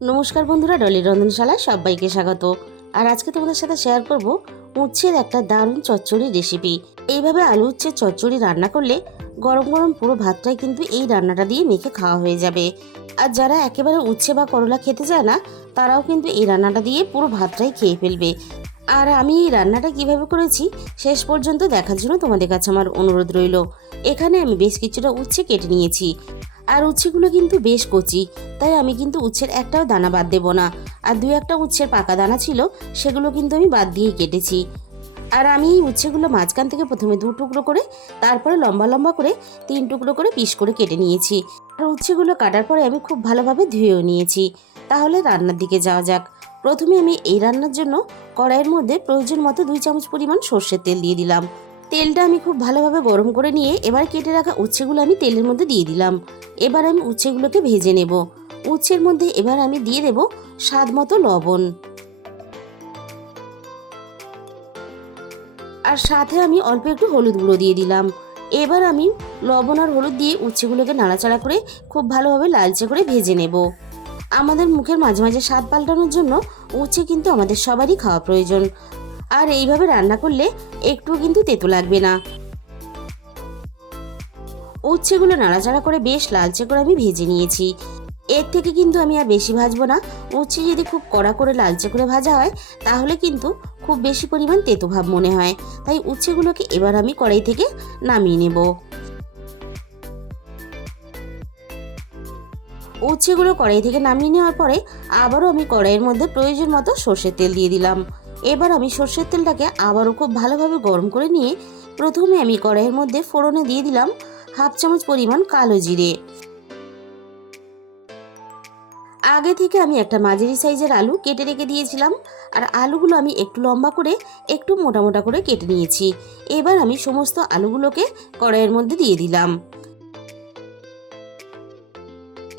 নমস্কার বন্ধুরা, ডলির রন্ধনশালায় সবাইকে স্বাগত। আর আজকে তোমাদের সাথে শেয়ার করব উচ্ছের একটা দারুণ চচ্চড়ি রেসিপি। এইভাবে আলু উচ্ছের চচ্চড়ি রান্না করলে গরম গরম পুরো ভাতটাই কিন্তু এই রান্নাটা দিয়ে মেখে খাওয়া হয়ে যাবে। আর যারা একেবারে উচ্ছে বা করলা খেতে চায় না, তারাও কিন্তু এই রান্নাটা দিয়ে পুরো ভাতটাই খেয়ে ফেলবে। আর আমি এই রান্নাটা কিভাবে করেছি শেষ পর্যন্ত দেখার জন্য তোমাদের কাছে আমার অনুরোধ রইল। এখানে আমি বেশ কিছুটা উচ্ছে কেটে নিয়েছি, আর উচ্ছেগুলো কিন্তু বেশ কচি, তাই আমি কিন্তু উচ্ছের একটাও দানা বাদ দেব না। আর দু একটা উচ্ছের পাকা দানা ছিল, সেগুলো কিন্তু আমি বাদ দিয়েই কেটেছি। আর আমি এই উচ্ছেগুলো মাঝখান থেকে প্রথমে 2 টুকরো করে, তারপরে লম্বা লম্বা করে 3 টুকরো করে পিস করে কেটে নিয়েছি। আর উচ্ছেগুলো কাটার পরে আমি খুব ভালোভাবে ধুয়েও নিয়েছি। তাহলে রান্নার দিকে যাওয়া যাক। প্রথমে আমি এই রান্নার জন্য কড়াইয়ের মধ্যে প্রয়োজন মতো 2 চামচ পরিমাণ সর্ষের তেল দিয়ে দিলাম। তেলটা আমি খুব ভালোভাবে গরম করে নিয়ে এবার কেটে রাখা উচ্ছেগুলো আমি তেলের মধ্যে দিয়ে দিলাম। এবার আমি উচ্ছেগুলোকে ভেজে নেব। উচ্ছের মধ্যে এবার আমি দিয়ে দেব স্বাদ মতো লবণ, আর সাথে আমি অল্প একটু হলুদ গুঁড়ো দিয়ে দিলাম। এবার আমি লবণ আর হলুদ দিয়ে উচ্ছেগুলোকে নাড়াচাড়া করে খুব ভালোভাবে লালচে করে ভেজে নেব। আমাদের মুখের মাঝে মাঝে স্বাদ পাল্টানোর জন্য উচ্ছে কিন্তু আমাদের সবারই খাওয়া প্রয়োজন। আর এইভাবে রান্না করলে একটু কিন্তু তেতো লাগবে না। উচ্ছেগুলো নাড়াচাড়া করে বেশ লালচে করে আমি ভেজে নিয়েছি। এর থেকে কিন্তু আমি আর বেশি ভাজবো না। উচ্ছে যদি খুব কড়া করে লালচে করে ভাজা হয়, তাহলে কিন্তু খুব বেশি পরিমাণ তেতো ভাব মনে হয়। তাই উচ্ছেগুলোকে এবার আমি কড়াই থেকে নামিয়ে নেব। উচ্ছেগুলো কড়াই থেকে নামিয়ে নেওয়ার পরে আবারও আমি কড়াইয়ের মধ্যে প্রয়োজন মতো সর্ষের তেল দিয়ে দিলাম। এবার আমি সর্ষের তেলটাকে আবারও খুব ভালোভাবে গরম করে নিয়ে প্রথমে আমি কড়াইয়ের মধ্যে ফোড়নে দিয়ে দিলাম 1/2 চামচ পরিমাণ কালো জিরে। আগে থেকে আমি একটা মাঝারি সাইজের আলু কেটে রেখে দিয়েছিলাম, আর আলুগুলো আমি একটু লম্বা করে একটু মোটা মোটা করে কেটে নিয়েছি। এবার আমি সমস্ত আলুগুলোকে কড়াইয়ের মধ্যে দিয়ে দিলাম।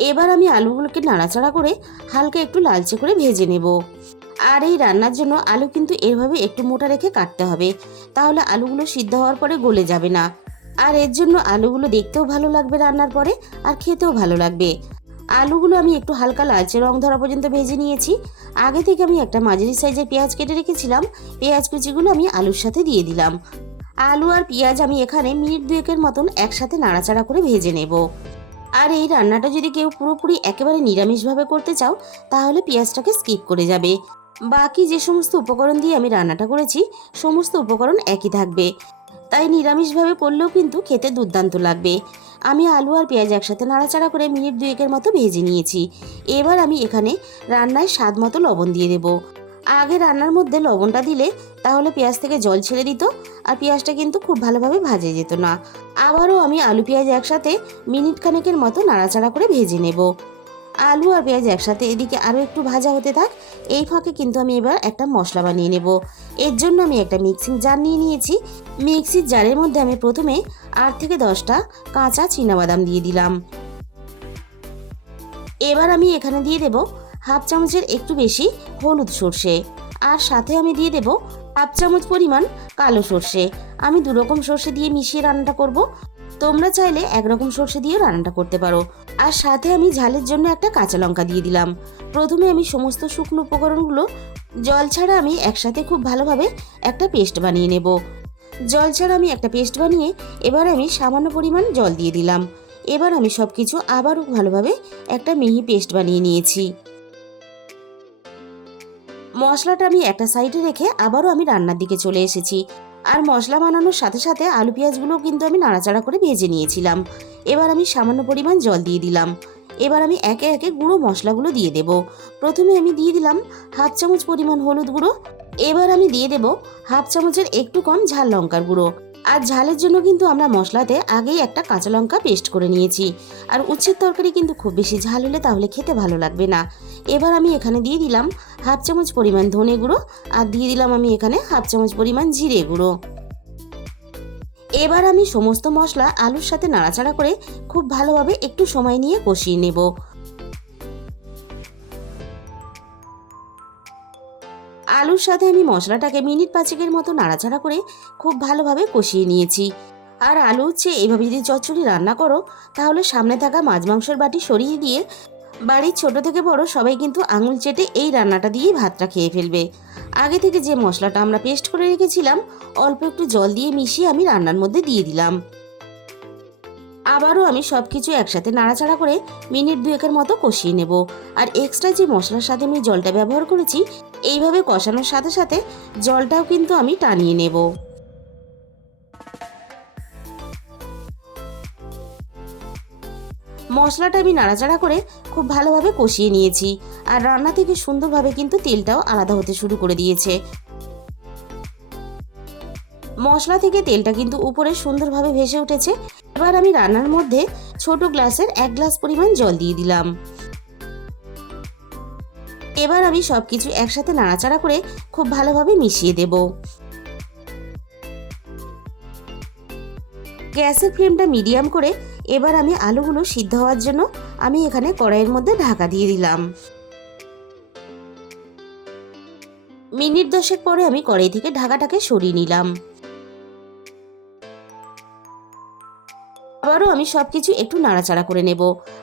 এবার আমি আলুগুলোকে নাড়াচাড়া করে হালকা একটু লালচে করে ভেজে নেব। আর এই রান্নার জন্য আলু কিন্তু এভাবে একটু মোটা রেখে কাটতে হবে, তাহলে আলুগুলো সিদ্ধ হওয়ার পরে গলে যাবে না। আর এর জন্য আলুগুলো দেখতেও ভালো লাগবে রান্নার পরে, আর খেতেও ভালো লাগবে। আলুগুলো আমি একটু হালকা লালচে রং ধরা পর্যন্ত ভেজে নিয়েছি। আগে থেকে আমি একটা মাঝারি সাইজের পেঁয়াজ কেটে রেখেছিলাম, পেঁয়াজ কুচিগুলো আমি আলুর সাথে দিয়ে দিলাম। আলু আর পেঁয়াজ আমি এখানে মিনিট 2-এর মতন একসাথে নাড়াচাড়া করে ভেজে নেব। আর এই রান্নাটা যদি কেউ পুরোপুরি একেবারে নিরামিষভাবে করতে চাও, তাহলে পেঁয়াজটাকে স্কিপ করে যাবে। বাকি যে সমস্ত উপকরণ দিয়ে আমি রান্নাটা করেছি, সমস্ত উপকরণ একই থাকবে, তাই নিরামিষভাবে করলেও কিন্তু খেতে দুর্দান্ত লাগবে। আমি আলু আর পেঁয়াজ একসাথে নাড়াচাড়া করে মিনিট 2-এর মতো ভেজে নিয়েছি। এবার আমি এখানে রান্নায় স্বাদ মতো লবণ দিয়ে দেব। আগে রান্নার মধ্যে লবণটা দিলে তাহলে পেঁয়াজ থেকে জল ছেড়ে দিত, আর পেঁয়াজটা কিন্তু খুব ভালোভাবে ভাজে যেত না। আবারও আমি আলু পেঁয়াজ একসাথে মিনিট খানেকের মতো নাড়াচাড়া করে ভেজে নেব। আলু আর পেঁয়াজ একসাথে এদিকে আরও একটু ভাজা হতে থাক। এই ফাঁকে কিন্তু আমি এবার একটা মশলা বানিয়ে নেব। এর জন্য আমি একটা মিক্সিং জার নিয়ে নিয়েছি। মিক্সির জারের মধ্যে আমি প্রথমে 8 থেকে 10টা কাঁচা চীনাবাদাম দিয়ে দিলাম। এবার আমি এখানে দিয়ে দেব 1/2 চামচের একটু বেশি হলুদ সর্ষে, আর সাথে আমি দিয়ে দেব 1/2 চামচ পরিমাণ কালো সর্ষে। আমি 2 রকম সর্ষে দিয়ে মিশিয়ে রান্নাটা করব। তোমরা চাইলে 1 রকম সর্ষে দিয়ে রান্নাটা করতে পারো। আর সাথে আমি ঝালের জন্য একটা কাঁচা লঙ্কা দিয়ে দিলাম। প্রথমে আমি সমস্ত শুকনো উপকরণগুলো জল ছাড়া আমি একসাথে খুব ভালোভাবে একটা পেস্ট বানিয়ে নেব। জল ছাড়া আমি একটা পেস্ট বানিয়ে এবার আমি সামান্য পরিমাণ জল দিয়ে দিলাম। এবার আমি সব কিছু আবারও ভালোভাবে একটা মিহি পেস্ট বানিয়ে নিয়েছি। মশলাটা আমি একটা সাইডে রেখে আবারও আমি রান্নার দিকে চলে এসেছি। আর মশলা বানানোর সাথে সাথে আলু পেঁয়াজগুলো কিন্তু আমি নাড়াচাড়া করে ভেজে নিয়েছিলাম। এবার আমি সামান্য পরিমাণ জল দিয়ে দিলাম। এবার আমি একে একে গুঁড়ো মশলাগুলো দিয়ে দেব। প্রথমে আমি দিয়ে দিলাম 1/2 চামচ পরিমাণ হলুদ গুঁড়ো। এবার আমি দিয়ে দেব 1/2 চামচের একটু কম ঝাল লঙ্কার গুঁড়ো। আর ঝালের জন্য কিন্তু আমরা মশলাতে আগেই একটা কাঁচা লঙ্কা পেস্ট করে নিয়েছি। আর উচ্ছের তরকারি কিন্তু খুব বেশি ঝাল হলে তাহলে খেতে ভালো লাগবে না। এবার আমি এখানে দিয়ে দিলাম 1/2 চামচ পরিমাণ ধনে গুঁড়ো, আর দিয়ে দিলাম আমি এখানে 1/2 চামচ পরিমাণ জিরে গুঁড়ো। এবার আমি সমস্ত মশলা আলুর সাথে নাড়াচাড়া করে খুব ভালোভাবে একটু সময় নিয়ে কষিয়ে নেব। আলুর সাথে আমি মশলাটাকে মিনিট 5-এর মতো নাড়াচাড়া করে খুব ভালোভাবে কষিয়ে নিয়েছি। আর আলু উচ্ছে এইভাবে যদি চচ্চড়ি রান্না করো, তাহলে সামনে থাকা মাছ মাংসের বাটি সরিয়ে দিয়ে বাড়ির ছোট থেকে বড় সবাই কিন্তু আঙুল চেটে এই রান্নাটা দিয়েই ভাতটা খেয়ে ফেলবে। আগে থেকে যে মশলাটা আমরা পেস্ট করে রেখেছিলাম অল্প একটু জল দিয়ে মিশিয়ে আমি রান্নার মধ্যে দিয়ে দিলাম। আবারও আমি সব কিছু একসাথে নাড়াচাড়া করে মিনিট দুয়েকের মতো কষিয়ে নেব। আর এক্সট্রা যে মশলার সাথে আমি জলটা ব্যবহার করেছি, এইভাবে কষানোর সাথে সাথে জলটাও কিন্তু আমি টানিয়ে নেব। মশলাটা আমি নাড়াচাড়া করে খুব ভালোভাবে কষিয়ে নিয়েছি। আর রান্না থেকে সুন্দরভাবে কিন্তু তেলটাও আলাদা হতে শুরু করে দিয়েছে। মশলা থেকে তেলটা কিন্তু উপরে সুন্দরভাবে ভেসে উঠেছে। এবার আমি রান্নার মধ্যে ছোট গ্লাসের 1 গ্লাস পরিমাণ জল দিয়ে দিলাম। এবার আমি সবকিছু একসাথে নাড়াচাড়া করে খুব ভালোভাবে মিশিয়ে দেব। গ্যাসের ফ্লেমটা মিডিয়াম করে এবার আমি আলুগুলো সিদ্ধ হওয়ার জন্য আমি এখানে কড়াইয়ের মধ্যে ঢাকা দিয়ে দিলাম। মিনিট 10 পরে আমি কড়াই থেকে ঢাকাটাকে সরিয়ে নিলাম। আবারও আমি সবকিছু একটু নাড়াচাড়া করে নেব।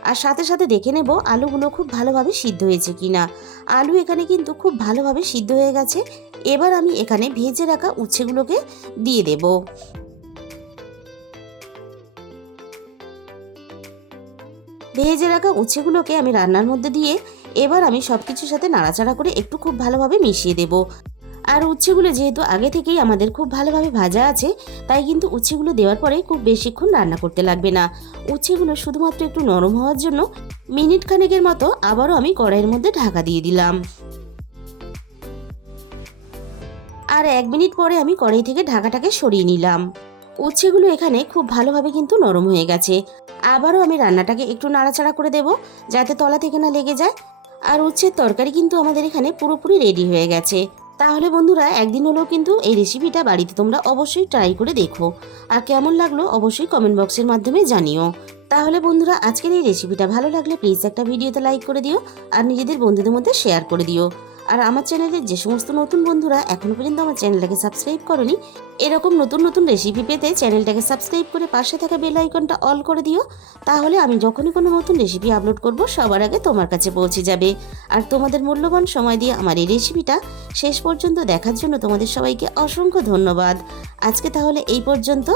আর সাথে সাথে দেখে নেব আলুগুলো খুব ভালোভাবে সিদ্ধ হয়েছে কিনা। আলু এখানে কিন্তু খুব ভালোভাবে সিদ্ধ হয়ে গেছে। এবার আমি এখানে ভেজে রাখা উচ্ছেগুলোকে দিয়ে দেব। ভেজে রাখা উচ্ছেগুলোকে আমি রান্নার মধ্যে দিয়ে এবার আমি সব কিছুর সাথে নাড়াচাড়া করে একটু খুব ভালোভাবে মিশিয়ে দেব। আর উচ্ছেগুলো যেহেতু আগে থেকেই আমাদের খুব ভালোভাবে ভাজা আছে, তাই কিন্তু উচ্ছেগুলো দেওয়ার পরে খুব বেশিক্ষণ রান্না করতে লাগবে না। উচ্ছেগুলো শুধুমাত্র একটু নরম হওয়ার জন্য মিনিট খানেকের মতো আবারও আমি কড়াইয়ের মধ্যে ঢাকা দিয়ে দিলাম। আর 1 মিনিট পরে আমি কড়াই থেকে ঢাকাটাকে সরিয়ে নিলাম। উচ্ছেগুলো এখানে খুব ভালোভাবে কিন্তু নরম হয়ে গেছে। আবারও আমি রান্নাটাকে একটু নাড়াচাড়া করে দেব, যাতে তলা থেকে না লেগে যায়। আর উচ্ছের তরকারি কিন্তু আমাদের এখানে পুরোপুরি রেডি হয়ে গেছে। তাহলে বন্ধুরা, একদিন হলেও কিন্তু এই রেসিপিটা বাড়িতে তোমরা অবশ্যই ট্রাই করে দেখো। আর কেমন লাগলো অবশ্যই কমেন্ট বক্সের মাধ্যমে জানিও। তাহলে বন্ধুরা, আজকের এই রেসিপিটা ভালো লাগলে প্লিজ একটা ভিডিওতে লাইক করে দিও আর নিজেদের বন্ধুদের মধ্যে শেয়ার করে দিও। আর আমার চ্যানেলের যে সমস্ত নতুন বন্ধুরা এখনো পর্যন্ত আমার চ্যানেলটাকে সাবস্ক্রাইব করনি, এরকম নতুন নতুন রেসিপি পেতে চ্যানেলটাকে সাবস্ক্রাইব করে পাশে থাকা বেল আইকনটা অল করে দিও। তাহলে আমি যখনই কোনো নতুন রেসিপি আপলোড করব সবার আগে তোমার কাছে পৌঁছে যাবে। আর তোমাদের মূল্যবান সময় দিয়ে আমার এই রেসিপিটা শেষ পর্যন্ত দেখার জন্য তোমাদের সবাইকে অসংখ্য ধন্যবাদ। আজকে তাহলে এই পর্যন্ত।